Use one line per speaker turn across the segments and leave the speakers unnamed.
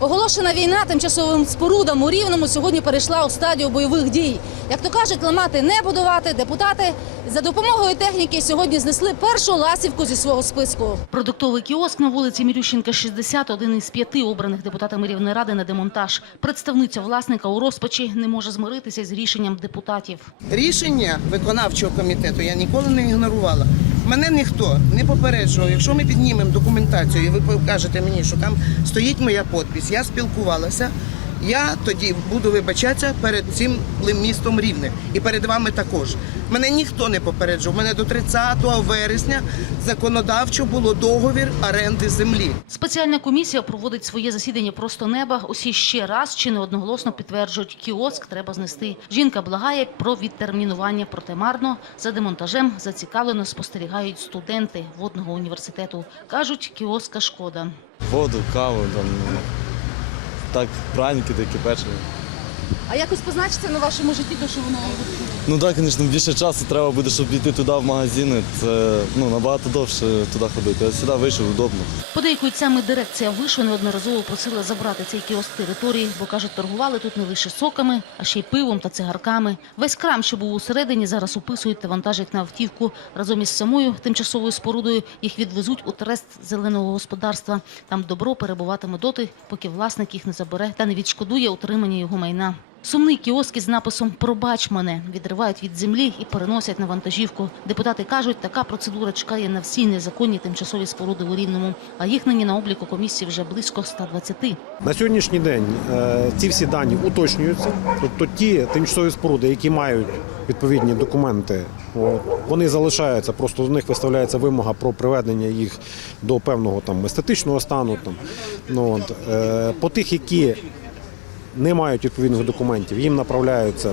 Оголошена війна тимчасовим спорудам у Рівному сьогодні перейшла у стадію бойових дій. Як то кажуть, ламати не будувати. Депутати за допомогою техніки сьогодні знесли першу ласівку зі свого списку. Продуктовий кіоск на вулиці Мірющенка, 60, один із п'яти обраних депутатами Рівної ради на демонтаж. Представниця власника у розпачі не може змиритися з рішенням депутатів.
Рішення виконавчого комітету я ніколи не ігнорувала. Мене ніхто не попереджував. Якщо ми піднімемо документацію, і ви покажете мені, що там стоїть моя подпись, я спілкувалася. Я тоді буду вибачатися перед цим містом Рівне і перед вами також. Мене ніхто не попереджував. Мене до 30 вересня законодавчо було договір оренди землі.
Спеціальна комісія проводить своє засідання просто неба. Усі ще раз чи не одноголосно підтверджують, кіоск треба знести. Жінка благає про відтермінування, проте марно за демонтажем зацікавлено спостерігають студенти водного університету. кажуть, кіоска шкода.
Воду, каву, там, так, праники, такі печиво.
А якось позначиться на вашому житті, то що воно
Ну так, звісно, більше часу треба буде, щоб йти туди в магазини. Це ну, набагато довше туди ходити. А сюди вийшов удобно.
Подейкують саме дирекція вишу неодноразово просила забрати цей кіоск з території, бо кажуть, торгували тут не лише соками, а ще й пивом та цигарками. Весь крам, що був усередині, зараз уписують та вантажать на автівку. Разом із самою тимчасовою спорудою їх відвезуть у трест зеленого господарства. Там добро перебуватиме доти, поки власник їх не забере та не відшкодує утримання його майна. Сумний кіоск із написом Пробач мене відривають від землі і переносять на вантажівку. Депутати кажуть, така процедура чекає на всі незаконні тимчасові споруди у Рівному, а їх нині на обліку комісії вже близько 120.
На сьогоднішній день е, ці всі дані уточнюються. Тобто ті тимчасові споруди, які мають відповідні документи, вони залишаються. Просто до них виставляється вимога про приведення їх до певного там естетичного стану. Там ну от е, по тих, які не мають відповідних документів, їм направляються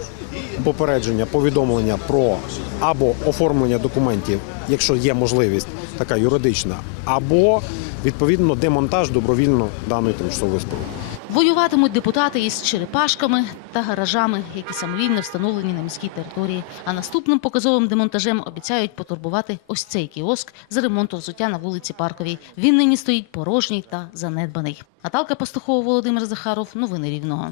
попередження, повідомлення про або оформлення документів, якщо є можливість така юридична, або відповідно демонтаж добровільно даної тимчасової споруди.
Воюватимуть депутати із черепашками та гаражами, які самовільно встановлені на міській території. А наступним показовим демонтажем обіцяють потурбувати ось цей кіоск з ремонту взуття на вулиці Парковій. Він нині стоїть порожній та занедбаний. Наталка Пастухова, Володимир Захаров. Новини Рівного.